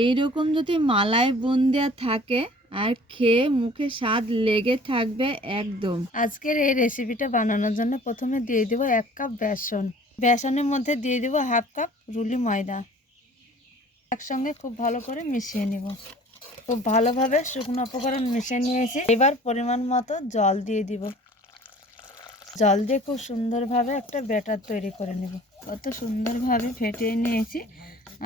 এইরকম যদি মালাই বুন্দিয়া থাকে আর খেয়ে মুখে স্বাদ লেগে থাকবে একদম। আজকের এই রেসিপিটা বানানোর জন্য প্রথমে দিয়ে দেব 1 কাপ বেসন। বেসনের মধ্যে দিয়ে দেব 1/2 কাপ রুলি ময়দা। একসঙ্গে খুব ভালো করে মিশিয়ে নিব। খুব ভালোভাবে শুকনো উপকরণ মিশিয়ে নিয়েছি। এবার পরিমাণ মতো জল দিয়ে দিব। জল দিয়ে খুব সুন্দরভাবে একটা ব্যাটার তৈরি করে নেব। কত সুন্দরভাবে ফেটিয়ে নিয়েছি।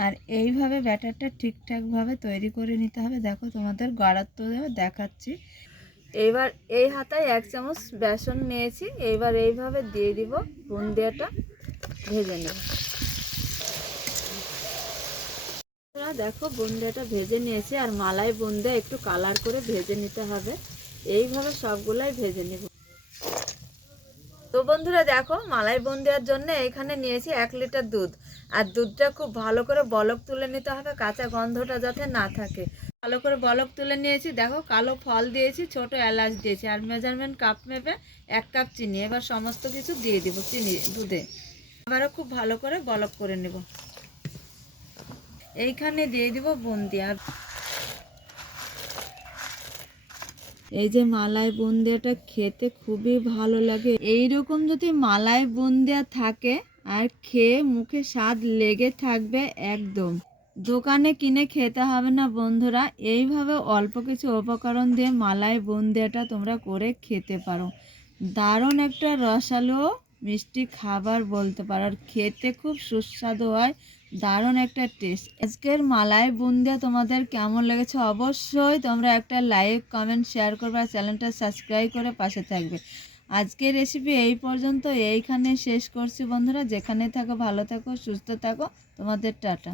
আর এইভাবে ব্যাটারটা ঠিকঠাকভাবে তৈরি করে নিতে হবে। দেখো তোমাদের গাঢ়ত্ব দেখাচ্ছি। এবার এই হাতায় 1 চামচ বেসন নিয়েছি। এবার এইভাবে দিয়ে দিব, বুন্দিয়াটা ভেজে নেব। দেখো বুন্দিয়াটা ভেজে নিয়েছি। আর মালাই বুন্দিয়া একটু কালার করে ভেজে নিতে হবে। এইভাবে সবগুলাই ভেজে নেব। তো বন্ধুরা দেখো, মালাই বুন্দিয়ার জন্য এখানে নিয়েছি 1 লিটার দুধ। আর দুধটা খুব ভালো করে বলক তুলে নিতে হবে, কাঁচা গন্ধটা যাতে না থাকে। ভালো করে বলক তুলে নিয়েছি। দেখো কালো ফল দিয়েছি, ছোট এলাচ দিয়েছি, আর মেজারমেন্ট কাপ মেপে 1 কাপ চিনি। এবার সমস্ত কিছু দিয়ে দিব চিনি দুধে। আবারও খুব ভালো করে বলক করে নেব। এইখানে দিয়ে দিব বুন্দিয়া। এই যে মালাই বুন্দিয়াটা খেতে খুবই ভালো লাগে। এইরকম যদি মালাই বুন্দিয়া থাকে আর খেয়ে মুখে স্বাদ লেগে থাকবে একদম। দোকানে কিনে খেতে হবে না বন্ধুরা, এইভাবে অল্প কিছু উপকরণ দিয়ে মালাই বুন্দিয়াটা তোমরা করে খেতে পারো। দারুণ একটা রসালো মিষ্টি খাবার বলতে পারো, আর খেতে খুব সুস্বাদু হয়, দারুণ একটা টেস্ট। আজকের মালাই বুন্দিয়া তোমাদের কেমন লেগেছে অবশ্যই তোমরা একটা লাইক কমেন্ট শেয়ার করবে, আর চ্যানেলটা সাবস্ক্রাইব করে পাশে থাকবে। আজকের রেসিপি এই পর্যন্ত, এইখানে শেষ করছি বন্ধুরা। যেখানে থাকো ভালো থাকো, সুস্থ থাকো, তোমাদের টাটা।